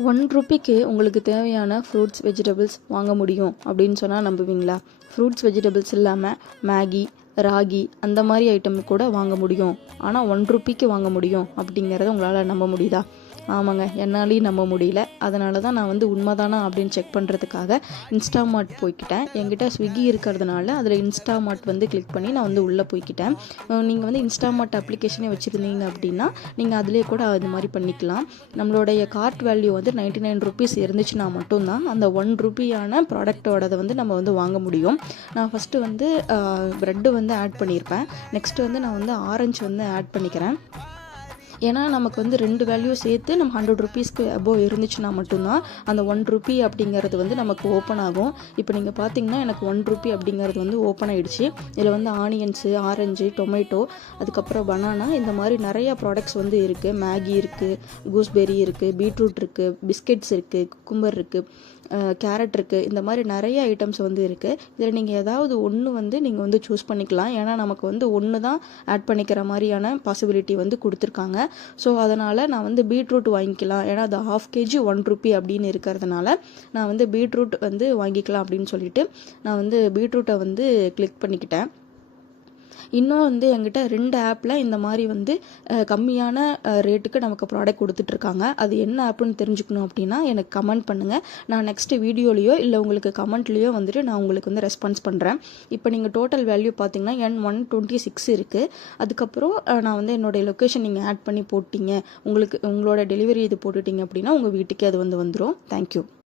₹1க்கு உங்களுக்கு தேவையான ஃப்ரூட்ஸ், வெஜிடபிள்ஸ் வாங்க முடியும் அப்படின்னு சொன்னால் நம்புவீங்களா? ஃப்ரூட்ஸ், வெஜிடபிள்ஸ் இல்லாமல் மேகி, ராகி அந்த மாதிரி ஐட்டம் கூட வாங்க முடியும். ஆனால் ₹1க்கு வாங்க முடியும் அப்படிங்கிறத உங்களால் நம்ப முடியுதா? ஆமாங்க, என்னாலையும் நம்ப முடியல. அதனால தான் நான் உண்மைதானா அப்படின்னு செக் பண்ணுறதுக்காக இன்ஸ்டாமார்ட் போய்க்கிட்டேன். என்கிட்ட ஸ்விக்கி இருக்கிறதுனால அதில் இன்ஸ்டாமார்ட் கிளிக் பண்ணி நான் உள்ளே போய்க்கிட்டேன். நீங்கள் இன்ஸ்டாமார்ட் அப்ளிகேஷனே வச்சுருந்தீங்க அப்படின்னா நீங்கள் அதிலே கூட அது மாதிரி பண்ணிக்கலாம். நம்மளுடைய கார்ட் வேல்யூ ₹99 இருந்துச்சுன்னா மட்டும்தான் அந்த ₹1 ப்ராடக்டோடதை நம்ம வாங்க முடியும். நான் ஃபஸ்ட்டு ப்ரெட்டு ஆட் பண்ணியிருப்பேன். நெக்ஸ்ட்டு நான் ஆரஞ்சு ஆட் பண்ணிக்கிறேன். ஏன்னா நமக்கு 2 வேல்யூ சேர்த்து நம்ம ₹100க்கு அபோவ் இருந்துச்சுன்னா மட்டும்தான் அந்த ₹1 அப்படிங்கிறது நமக்கு ஓப்பன் ஆகும். இப்போ நீங்கள் பார்த்தீங்கன்னா எனக்கு ₹1 அப்படிங்கிறது ஓப்பன் ஆகிடுச்சு. இதில் ஆனியன்ஸு, ஆரஞ்சு, டொமேட்டோ, அதுக்கப்புறம் பனானா, இந்த மாதிரி நிறையா ப்ராடக்ட்ஸ் இருக்குது. மேகி இருக்குது, கூஸ்பெரி இருக்குது, பீட்ரூட் இருக்குது, பிஸ்கெட்ஸ் இருக்குது, குக்கும்பர் இருக்குது, கேரட் இருக்குது. இந்த மாதிரி நிறைய ஐட்டம்ஸ் இருக்குது. இதில் நீங்கள் ஏதாவது ஒன்று நீங்கள் சூஸ் பண்ணிக்கலாம். ஏன்னா நமக்கு ஒன்று தான் ஆட் பண்ணிக்கிற மாதிரியான பாசிபிலிட்டி கொடுத்துருக்காங்க. ஸோ அதனால் நான் பீட்ரூட் வாங்கிக்கலாம். ஏன்னா அது ½ kg ₹1 அப்படின்னு இருக்கிறதுனால நான் பீட்ரூட் வாங்கிக்கலாம் அப்படின்னு சொல்லிட்டு நான் பீட்ரூட்டை கிளிக் பண்ணிக்கிட்டேன். இன்னும் என்கிட்ட 2 ஆப்பில் இந்த மாதிரி கம்மியான ரேட்டுக்கு நமக்கு ப்ராடக்ட் கொடுத்துட்ருக்காங்க. அது என்ன ஆப்புன்னு தெரிஞ்சுக்கணும் அப்படின்னா எனக்கு கமெண்ட் பண்ணுங்கள். நான் நெக்ஸ்ட் வீடியோலையோ இல்லை உங்களுக்கு கமெண்ட்லேயோ நான் உங்களுக்கு ரெஸ்பான்ஸ் பண்ணுறேன். இப்போ நீங்கள் டோட்டல் வேல்யூ பார்த்தீங்கன்னா N126 இருக்குது. அதுக்கப்புறம் நான் என்னுடைய லொக்கேஷன் நீங்கள் ஆட் பண்ணி போட்டிங்க, உங்களோட டெலிவரி இது போட்டுட்டிங்க அப்படின்னா உங்கள் வீட்டுக்கே அது வந்துடும். தேங்க்யூ.